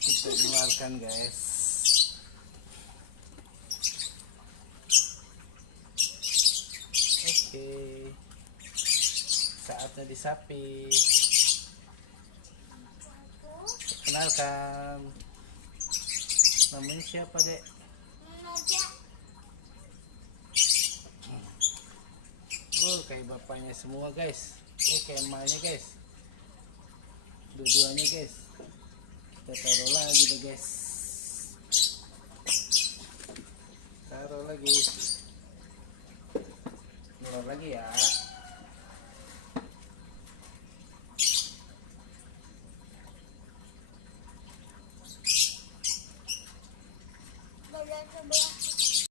Kita keluarkan guys. Oke, saatnya disapi. Kenalkan, namanya siapa dek? Kayak bapaknya semua guys. Kayak emaknya guys. Dua-duanya guys. Kita taruh lagi deh guys. Taruh lagi. Keluar lagi ya.